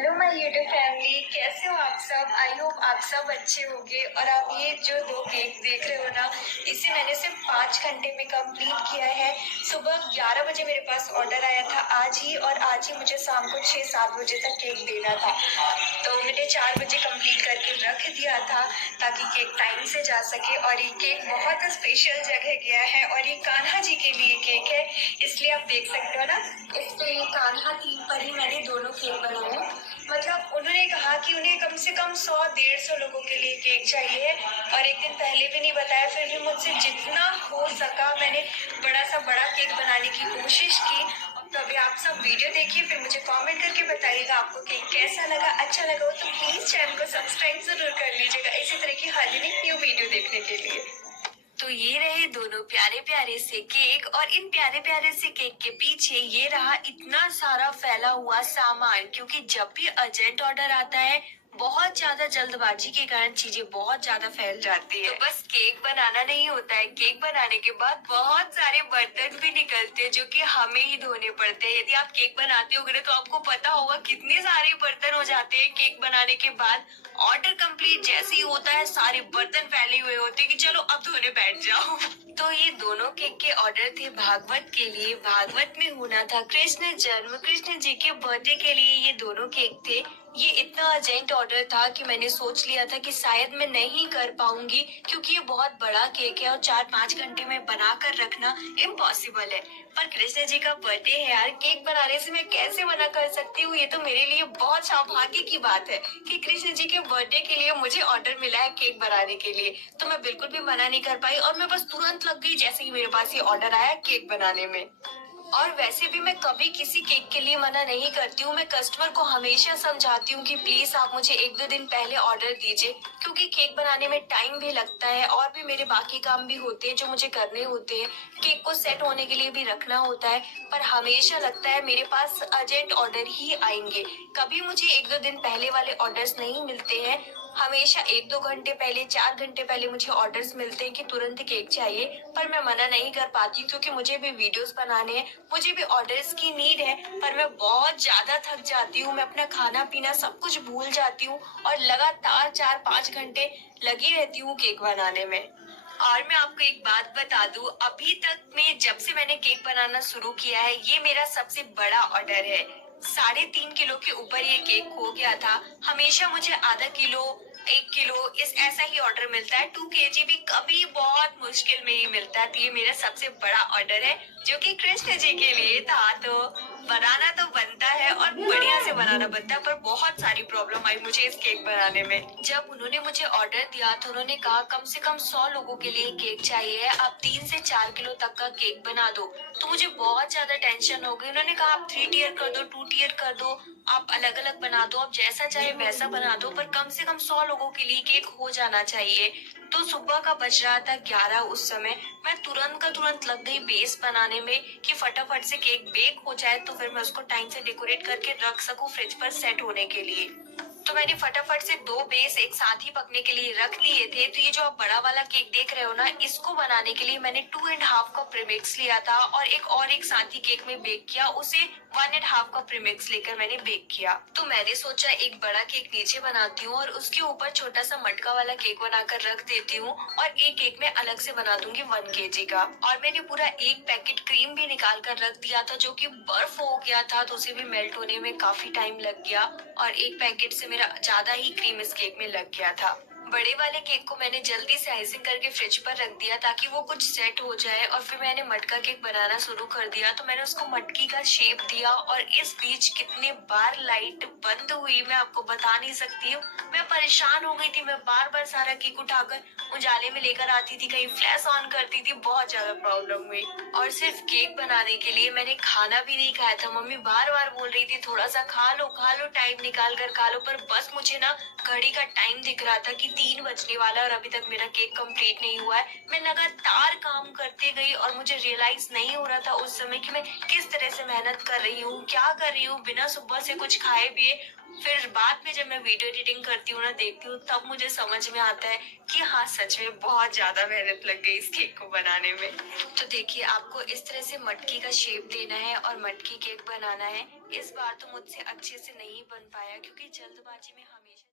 Hello my YouTube family, कैसे हो आप सब। आई होप आप सब अच्छे होंगे। और आप ये जो दो केक देख रहे हो ना, इसे मैंने सिर्फ 5 घंटे में कंप्लीट किया है। सुबह 11 बजे मेरे पास ऑर्डर आया था आज ही, और आज ही मुझे शाम को 6-7 बजे तक केक देना था। तो मैंने 4 बजे कंप्लीट करके रख दिया था ताकि केक टाइम से जा सके। और ये केक बहुत स्पेशल जगह गया है, और ये कान्हा जी के लिए केक है, इसलिए आप देख सकते हो ना। इस पे ये कान्हा थीम पर ही मैंने दोनों केक बनाए। मतलब उन्होंने कहा कि उन्हें कम से कम 100-150 लोगों के लिए केक चाहिए, और एक दिन पहले भी नहीं बताया। फिर भी मुझसे जितना हो सका मैंने बड़ा केक बनाने की कोशिश की। तो अभी आप सब वीडियो देखिए, फिर मुझे कमेंट करके बताइएगा आपको केक कैसा लगा। अच्छा लगा हो तो प्लीज चैनल को सब्सक्राइब जरूर कर लीजिएगा इसी तरह की हर दिन एक न्यू वीडियो देखने के लिए। तो ये रहे दोनों प्यारे प्यारे से केक, और इन प्यारे प्यारे से केक के पीछे ये रहा इतना सारा फैला हुआ सामान, क्योंकि जब भी अर्जेंट ऑर्डर आता है बहुत ज्यादा जल्दबाजी के कारण चीजें बहुत ज्यादा फैल जाती है। तो बस केक बनाना नहीं होता है, केक बनाने के बाद बहुत सारे बर्तन भी निकलते हैं जो कि हमें ही धोने पड़ते हैं। यदि आप केक बनाते होगे तो आपको पता होगा कितने सारे बर्तन हो जाते हैं केक बनाने के बाद। ऑर्डर कंप्लीट जैसे ही होता है सारे बर्तन फैले हुए होते हैं कि चलो अब धोने बैठ जाओ। तो ये दोनों केक के ऑर्डर थे भागवत के लिए। भागवत में होना था कृष्ण जन्म, कृष्ण जी के बर्थडे के लिए ये दोनों केक थे। ये इतना अर्जेंट ऑर्डर था कि मैंने सोच लिया था कि शायद मैं नहीं कर पाऊंगी, क्योंकि ये बहुत बड़ा केक है और 4-5 घंटे में बना कर रखना इम्पॉसिबल है। पर कृष्ण जी का बर्थडे है यार, केक बनाने से मैं कैसे मना कर सकती हूँ। ये तो मेरे लिए बहुत सौभाग्य की बात है कि कृष्ण जी के बर्थडे के लिए मुझे ऑर्डर मिला है केक बनाने के लिए। तो मैं बिल्कुल भी मना नहीं कर पाई, और मैं बस तुरंत लग गई जैसे ही मेरे पास ये ऑर्डर आया केक बनाने में। और वैसे भी मैं कभी किसी केक के लिए मना नहीं करती हूँ। मैं कस्टमर को हमेशा समझाती हूँ कि प्लीज आप मुझे 1-2 दिन पहले ऑर्डर दीजिए, क्योंकि केक बनाने में टाइम भी लगता है और भी मेरे बाकी काम भी होते हैं जो मुझे करने होते हैं। केक को सेट होने के लिए भी रखना होता है, पर हमेशा लगता है मेरे पास अर्जेंट ऑर्डर ही आएंगे। कभी मुझे 1-2 दिन पहले वाले ऑर्डर्स नहीं मिलते हैं। हमेशा 1-2 घंटे पहले, 4 घंटे पहले मुझे ऑर्डर्स मिलते हैं कि तुरंत केक चाहिए। पर मैं मना नहीं कर पाती, क्योंकि मुझे भी वीडियोस बनाने हैं, मुझे भी ऑर्डर्स की नीड है। पर मैं बहुत ज्यादा थक जाती हूँ, मैं अपना खाना पीना सब कुछ भूल जाती हूँ, और लगातार 4-5 घंटे लगी रहती हूँ केक बनाने में। और मैं आपको एक बात बता दूं, अभी तक में जब से मैंने केक बनाना शुरू किया है ये मेरा सबसे बड़ा ऑर्डर है। 3.5 किलो के ऊपर ये केक हो गया था। हमेशा मुझे आधा किलो, 1 किलो इस ऐसा ही ऑर्डर मिलता है। 2 kg भी कभी बहुत मुश्किल में ही मिलता है। तो ये मेरा सबसे बड़ा ऑर्डर है जो कि कृष्ण जी के लिए था। तो बनाना तो बनता है और बढ़िया से बनाना बनता है, पर बहुत सारी प्रॉब्लम आई मुझे इस केक बनाने में। जब उन्होंने मुझे ऑर्डर दिया तो उन्होंने कहा कम से कम 100 लोगों के लिए केक चाहिए, आप 3 से 4 किलो तक का केक बना दो। तो मुझे बहुत ज्यादा टेंशन हो गई। उन्होंने कहा आप 3 टियर कर दो, 2 टियर कर दो, आप अलग अलग बना दो, आप जैसा चाहे वैसा बना दो, पर कम से कम 100 लोगों के लिए केक हो जाना चाहिए। तो सुबह का बज रहा था 11 उस समय। मैं तुरंत का तुरंत लग गई बेस बनाने में कि फटाफट से केक बेक हो जाए, तो फिर मैं उसको टाइम से डेकोरेट करके रख सकूं फ्रिज पर सेट होने के लिए। तो मैंने फटाफट से 2 बेस एक साथ ही पकने के लिए रख दिए थे। तो ये जो आप बड़ा वाला केक देख रहे हो ना, इसको बनाने के लिए मैंने 2.5 कप प्रीमिक्स लिया था, और एक साथ ही केक में बेक किया, उसे 1.5 कप प्रीमिक्स लेकर मैंने बेक किया। तो मैंने सोचा एक बड़ा केक नीचे बनाती हूँ और उसके ऊपर छोटा सा मटका वाला केक बनाकर रख देती हूँ, और एक केक में अलग से बना दूंगी 1 kg का। और मैंने पूरा एक पैकेट क्रीम भी निकाल कर रख दिया था जो कि बर्फ हो गया था, तो उसे भी मेल्ट होने में काफी टाइम लग गया, और एक पैकेट से मेरा ज्यादा ही क्रीम इस केक में लग गया था। बड़े वाले केक को मैंने जल्दी से आइसिंग करके फ्रिज पर रख दिया ताकि वो कुछ सेट हो जाए, और फिर मैंने मटका केक बनाना शुरू कर दिया। तो मैंने उसको मटकी का शेप दिया, और इस बीच कितने बार लाइट बंद हुई मैं आपको बता नहीं सकती हूँ। मैं परेशान हो गई थी, मैं बार बार सारा केक उठाकर उजाले में लेकर आती थी, कहीं फ्लैश ऑन करती थी, बहुत ज्यादा प्रॉब्लम हुई। और सिर्फ केक बनाने के लिए मैंने खाना भी नहीं खाया था। मम्मी बार बार बोल रही थी थोड़ा सा खा लो, टाइम निकाल कर खा लो, पर बस मुझे ना घड़ी का टाइम दिख रहा था कि 3 बजने वाला, और अभी तक मेरा केक कंप्लीट नहीं हुआ है। मैं लगातार काम करते गई, और मुझे रियलाइज नहीं हो रहा था उस समय कि मैं किस तरह से मेहनत कर रही हूँ, क्या कर रही हूँ, बिना सुबह से कुछ खाए पिए। फिर बाद में जब मैं वीडियो एडिटिंग करती हूँ ना, देखती हूँ, तब मुझे समझ में आता है कि हाँ सच में बहुत ज्यादा मेहनत लग गई इस केक को बनाने में। तो देखिए आपको इस तरह से मटकी का शेप देना है और मटकी केक बनाना है। इस बार तो मुझसे अच्छे से नहीं बन पाया क्योंकि जल्दबाजी में हमेशा